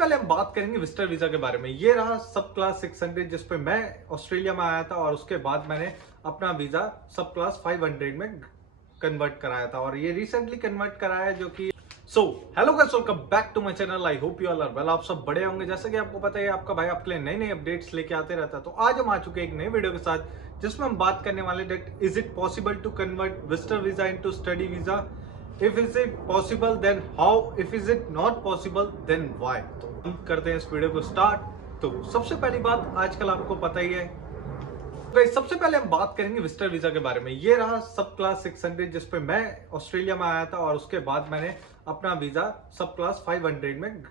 पहले हम बात करेंगे विजिटर वीजा के बारे में। ये रहा सब क्लास 600 जिस पे मैं ऑस्ट्रेलिया में आया था और उसके बाद मैंने अपना वीजा सब क्लास 500 में कन्वर्ट कराया था और ये रिसेंटली कन्वर्ट कराया है जो कि hello guys, welcome back to my channel. I hope you all are well. आप सब बड़े होंगे। जैसा कि आपको पता है आपका भाई आपके लिए नई नई अपडेट्स लेके आते रहता है। तो आज हम आ चुके हैं एक नए वीडियो के साथ जिसमें हम बात करने वाले that is it possible to convert visitor visa into study visa. If is it possible then how, if is it not possible then why. तो हम करते हैं इस वीडियो को स्टार्ट। तो सबसे पहली बात, आजकल आपको पता ही है, सबसे पहले हम बात करेंगे विजिटर वीजा के बारे में। ये रहा सब क्लास 600 जिस पे मैं ऑस्ट्रेलिया में आया था और उसके बाद मैंने अपना वीजा सब क्लास 500 में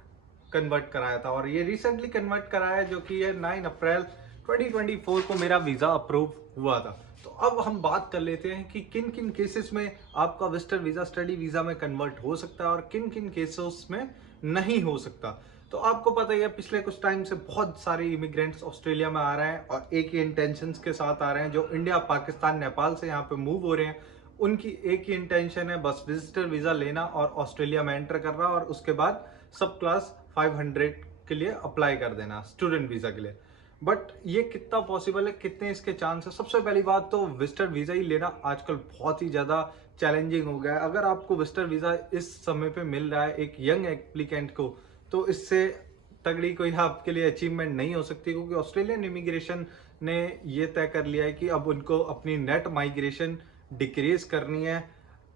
कन्वर्ट कराया था और ये रिसेंटली कन्वर्ट कराया है जो कि ये 9 अप्रैल 2024 को मेरा वीजा अप्रूव हुआ था। तो अब हम बात कर लेते हैं कि किन किन केसेस में आपका विजिटर वीजा स्टडी वीजा में कन्वर्ट हो सकता है और किन किन केसेस में नहीं हो सकता। तो आपको पता ही है पिछले कुछ टाइम से बहुत सारे इमिग्रेंट्स ऑस्ट्रेलिया में आ रहे हैं और एक ही इंटेंशंस के साथ आ रहे हैं। जो इंडिया, पाकिस्तान, नेपाल से यहाँ पे मूव हो रहे हैं, उनकी एक ही इंटेंशन है, बस विजिटर वीजा लेना और ऑस्ट्रेलिया में एंटर करना और उसके बाद सब क्लास 500 के लिए अप्लाई कर देना स्टूडेंट वीजा के लिए। बट ये कितना पॉसिबल है, कितने इसके चांस है? सबसे पहली बात तो विजिटर वीजा ही लेना आजकल बहुत ही ज्यादा चैलेंजिंग हो गया है। अगर आपको विजिटर वीजा इस समय पे मिल रहा है एक यंग एप्लीकेंट को, तो इससे तगड़ी कोई आपके लिए अचीवमेंट नहीं हो सकती, क्योंकि ऑस्ट्रेलियन इमिग्रेशन ने ये तय कर लिया है कि अब उनको अपनी नेट माइग्रेशन डिक्रीज करनी है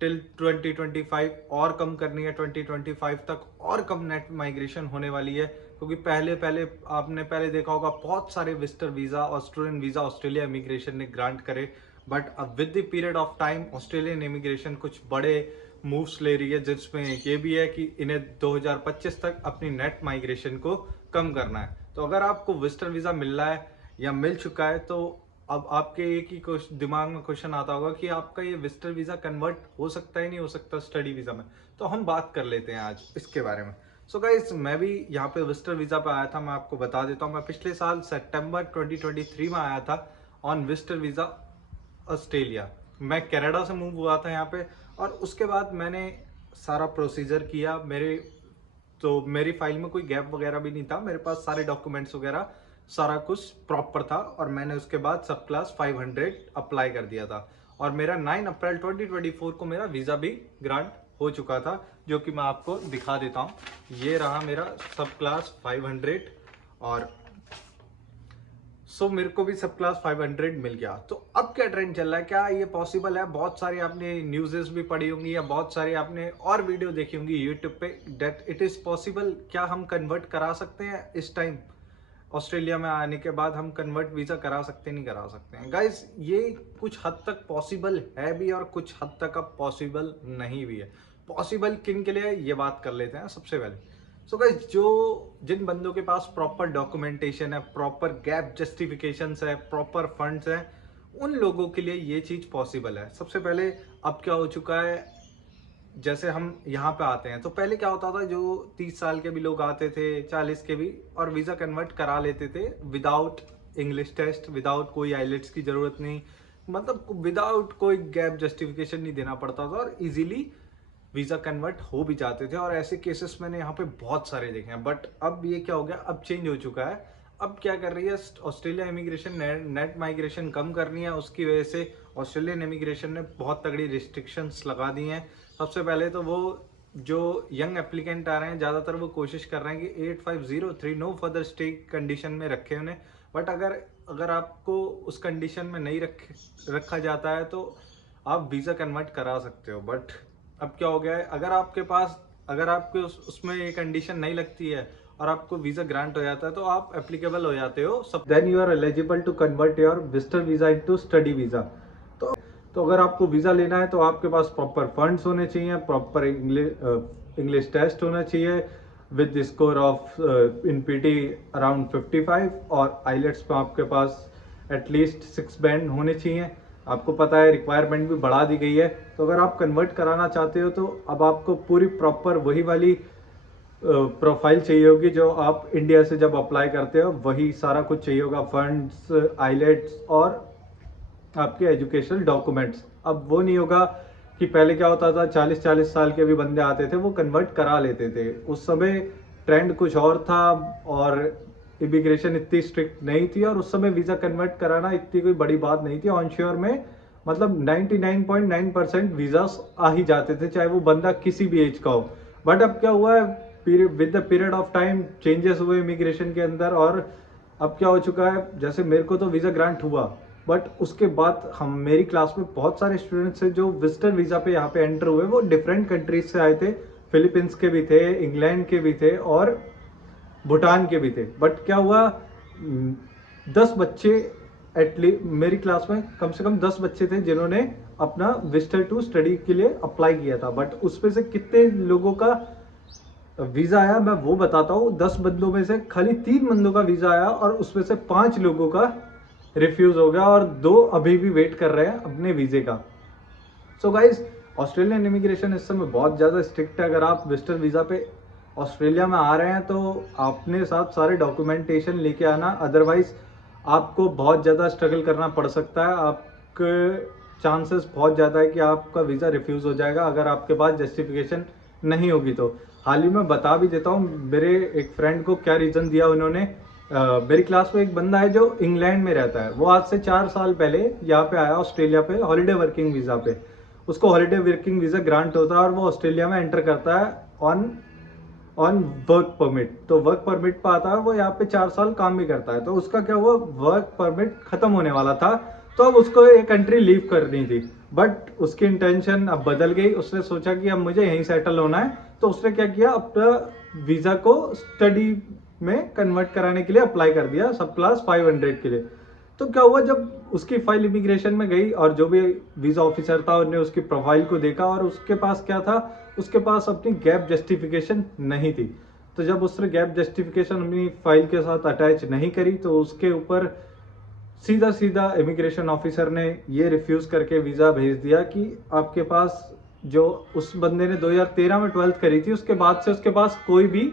टिल 2025 और कम करनी है 2025 तक, और कम नेट माइग्रेशन होने वाली है। क्योंकि पहले आपने देखा होगा बहुत सारे विजिटर वीजा और स्टूडेंट वीजा ऑस्ट्रेलिया इमिग्रेशन ने ग्रांट करे, बट अब with the period of time Australian immigration कुछ बड़े मूव्स ले रही है जिसमें ये भी है कि इन्हें 2025 तक अपनी नेट माइग्रेशन को कम करना है। तो अगर आपको विजिटर वीजा मिल रहा है या मिल चुका है तो अब आपके एक ही दिमाग में क्वेश्चन आता होगा कि आपका ये विजिटर वीजा कन्वर्ट हो सकता है नहीं हो सकता स्टडी वीजा में। तो हम बात कर लेते हैं आज इसके बारे में। सो गाइस, मैं भी यहाँ पे विजिटर वीजा पे आया था। मैं आपको बता देता हूँ, मैं पिछले साल सितंबर 2023 में आया था ऑन विजिटर वीजा ऑस्ट्रेलिया। मैं कनाडा से मूव हुआ था यहाँ पे और उसके बाद मैंने सारा प्रोसीजर किया। मेरी फाइल में कोई गैप वगैरह भी नहीं था, मेरे पास सारे डॉक्यूमेंट्स वगैरह सारा कुछ प्रॉपर था और मैंने उसके बाद सब क्लास 500 अप्लाई कर दिया था और मेरा 9 अप्रैल 2024 को मेरा वीज़ा भी ग्रांट हो चुका था, जो कि मैं आपको दिखा देता हूँ। ये रहा मेरा सब क्लास 500 और मेरे को भी सब क्लास 500 मिल गया। तो अब क्या ट्रेंड चल रहा है, क्या ये पॉसिबल है? बहुत सारी आपने न्यूज़ेस भी पढ़ी होंगी या बहुत सारी आपने और वीडियो देखी होंगी यूट्यूब पे डेट इट इज़ पॉसिबल। क्या हम कन्वर्ट करा सकते हैं इस टाइम? ऑस्ट्रेलिया में आने के बाद हम कन्वर्ट वीज़ा करा सकते नहीं करा सकते हैं? गाइज, ये कुछ हद तक पॉसिबल है भी और कुछ हद तक अब पॉसिबल नहीं भी है। पॉसिबल किन के लिए है ये बात कर लेते हैं सबसे पहले। सो गाइस, जिन बंदों के पास प्रॉपर डॉक्यूमेंटेशन है, प्रॉपर गैप जस्टिफिकेशंस है, प्रॉपर फंड्स है, उन लोगों के लिए ये चीज़ पॉसिबल है। सबसे पहले अब क्या हो चुका है, जैसे हम यहाँ पे आते हैं तो पहले क्या होता था, जो 30 साल के भी लोग आते थे, 40 के भी, और वीज़ा कन्वर्ट करा लेते थे विदाउट इंग्लिश टेस्ट, विदाउट कोई आइलेट्स की ज़रूरत नहीं, मतलब विदाउट कोई गैप जस्टिफिकेशन नहीं देना पड़ता था और इजीली वीज़ा कन्वर्ट हो भी जाते थे। और ऐसे केसेस मैंने यहाँ पे बहुत सारे देखे हैं। बट अब ये क्या हो गया, अब चेंज हो चुका है। अब क्या कर रही है ऑस्ट्रेलिया इमिग्रेशन, नेट माइग्रेशन कम करनी है, उसकी वजह से ऑस्ट्रेलियन इमिग्रेशन ने बहुत तगड़ी रिस्ट्रिक्शंस लगा दी हैं। सबसे पहले तो वो जो यंग एप्लीकेंट आ रहे हैं, ज़्यादातर वो कोशिश कर रहे हैं कि 8503 नो फर्दर स्टे कंडीशन में रखे उन्हें। बट अगर आपको उस कंडीशन में नहीं रखा जाता है तो आप वीज़ा कन्वर्ट करा सकते हो। बट अब क्या हो गया है, अगर आपके उसमें ये कंडीशन नहीं लगती है और आपको वीजा ग्रांट हो जाता है तो आप एप्लीकेबल हो जाते हो सब, then you are eligible to convert your visitor visa into study visa. तो अगर आपको वीजा लेना है तो आपके पास प्रॉपर फंड्स होने चाहिए, प्रॉपर इंग्लिश टेस्ट होना चाहिए with score of in PT around 55 और आइलेट्स में आपके पास एटलीस्ट 6 बैंड होने चाहिए। आपको पता है रिक्वायरमेंट भी बढ़ा दी गई है। तो अगर आप कन्वर्ट कराना चाहते हो तो अब आपको पूरी प्रॉपर वही वाली प्रोफाइल चाहिए होगी जो आप इंडिया से जब अप्लाई करते हो, वही सारा कुछ चाहिए होगा, फंड्स, आइलेट्स और आपके एजुकेशनल डॉक्यूमेंट्स। अब वो नहीं होगा कि पहले क्या होता था, 40-40 साल के भी बंदे आते थे वो कन्वर्ट करा लेते थे। उस समय ट्रेंड कुछ और था और इमिग्रेशन इतनी स्ट्रिक्ट नहीं थी और उस समय वीज़ा कन्वर्ट कराना इतनी कोई बड़ी बात नहीं थी। ऑनश्योर में मतलब 99.9% वीज़ास आ ही जाते थे, चाहे वो बंदा किसी भी एज का हो। बट अब क्या हुआ है, with the period of time changes हुए इमिग्रेशन के अंदर, और अब क्या हो चुका है, जैसे मेरे को तो वीज़ा ग्रांट हुआ, बट उसके बाद हम मेरी क्लास में बहुत सारे स्टूडेंट्स हैं जो विजिटर वीज़ा पे यहाँ पे एंटर हुए, वो डिफरेंट कंट्रीज से आए थे। फिलीपींस के भी थे, इंग्लैंड के भी थे और भूटान के भी थे। बट क्या हुआ, 10 बच्चे एटलीस्ट मेरी क्लास में कम से कम 10 बच्चे थे जिन्होंने अपना विजिटर टू स्टडी के लिए अप्लाई किया था। बट उसमें से कितने लोगों का वीजा आया मैं वो बताता हूँ। 10 बंदों में से खाली 3 बंदों का वीजा आया और उसमें से 5 लोगों का रिफ्यूज हो गया और 2 अभी भी वेट कर रहे हैं अपने वीजे का। सो गाइज, ऑस्ट्रेलियन इमिग्रेशन इस समय बहुत ज़्यादा स्ट्रिक्ट है। अगर आप विजिटर वीज़ा पे ऑस्ट्रेलिया में आ रहे हैं तो अपने साथ सारे डॉक्यूमेंटेशन लेके आना, अदरवाइज आपको बहुत ज़्यादा स्ट्रगल करना पड़ सकता है। आपके चांसेस बहुत ज़्यादा है कि आपका वीज़ा रिफ्यूज़ हो जाएगा अगर आपके पास जस्टिफिकेशन नहीं होगी तो। हाल ही में बता भी देता हूँ मेरे एक फ्रेंड को क्या रीज़न दिया उन्होंने। मेरी क्लास में एक बंदा है जो इंग्लैंड में रहता है, वो आज से 4 साल पहले यहाँ पे आया ऑस्ट्रेलिया पे हॉलीडे वर्किंग वीज़ा पे। उसको हॉलीडे वर्किंग वीज़ा ग्रांट होता है और वो ऑस्ट्रेलिया में एंटर करता है ऑन वर्क परमिट। तो वर्क परमिट पे आता है, वो यहाँ पे 4 साल काम भी करता है। तो उसका क्या हुआ, वर्क परमिट खत्म होने वाला था तो अब उसको ये कंट्री लीव करनी थी। बट उसकी इंटेंशन अब बदल गई, उसने सोचा कि अब मुझे यहीं सेटल होना है। तो उसने क्या किया, अपना वीज़ा को स्टडी में कन्वर्ट कराने के लिए अप्लाई कर दिया सब क्लास 500 के लिए। तो क्या हुआ, जब उसकी फाइल इमिग्रेशन में गई और जो भी वीज़ा ऑफिसर था उन्होंने उसकी प्रोफाइल को देखा और उसके पास क्या था, उसके पास अपनी गैप जस्टिफिकेशन नहीं थी। तो जब उसने गैप जस्टिफिकेशन अपनी फाइल के साथ अटैच नहीं करी तो उसके ऊपर सीधा सीधा इमिग्रेशन ऑफिसर ने ये रिफ्यूज़ करके वीज़ा भेज दिया कि आपके पास, जो उस बंदे ने 2013 में 12th करी थी, उसके बाद से उसके पास कोई भी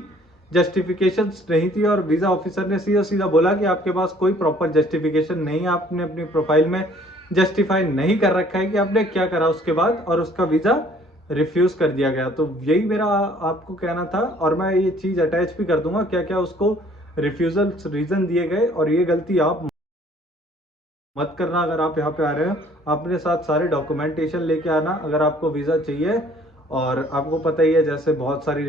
जस्टिफिकेशन नहीं थी। और वीज़ा ऑफिसर ने सीधा सीधा बोला कि आपके पास कोई प्रॉपर जस्टिफिकेशन नहीं है, आपने अपनी प्रोफाइल में जस्टिफाई नहीं कर रखा है कि आपने क्या करा उसके बाद, और उसका वीज़ा रिफ्यूज़ कर दिया गया। तो यही मेरा आपको कहना था, और मैं ये चीज़ अटैच भी कर दूंगा क्या क्या उसको रिफ्यूज़ल रीज़न दिए गए। और ये गलती आप मत करना। अगर आप यहाँ पे आ रहे हो, अपने साथ सारे डॉक्यूमेंटेशन लेके आना अगर आपको वीज़ा चाहिए। और आपको पता ही है जैसे बहुत सारी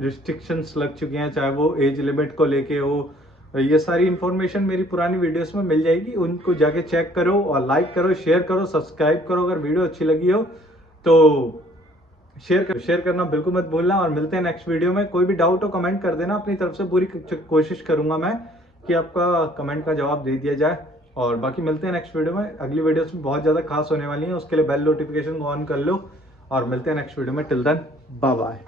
रिस्ट्रिक्शंस लग चुकी हैं, चाहे वो एज लिमिट को लेके हो। ये सारी इन्फॉर्मेशन मेरी पुरानी वीडियोस में मिल जाएगी, उनको जाके चेक करो और लाइक करो, शेयर करो, सब्सक्राइब करो। अगर वीडियो अच्छी लगी हो तो शेयर करना बिल्कुल मत भूलना। और मिलते हैं नेक्स्ट वीडियो में। कोई भी डाउट हो कमेंट कर देना, अपनी तरफ से पूरी कोशिश करूंगा मैं कि आपका कमेंट का जवाब दे दिया जाए। और बाकी मिलते हैं नेक्स्ट वीडियो में। अगली वीडियोस में बहुत ज़्यादा खास होने वाली हैं, उसके लिए बेल नोटिफिकेशन को ऑन कर लो। और मिलते हैं नेक्स्ट वीडियो में। Till then bye bye.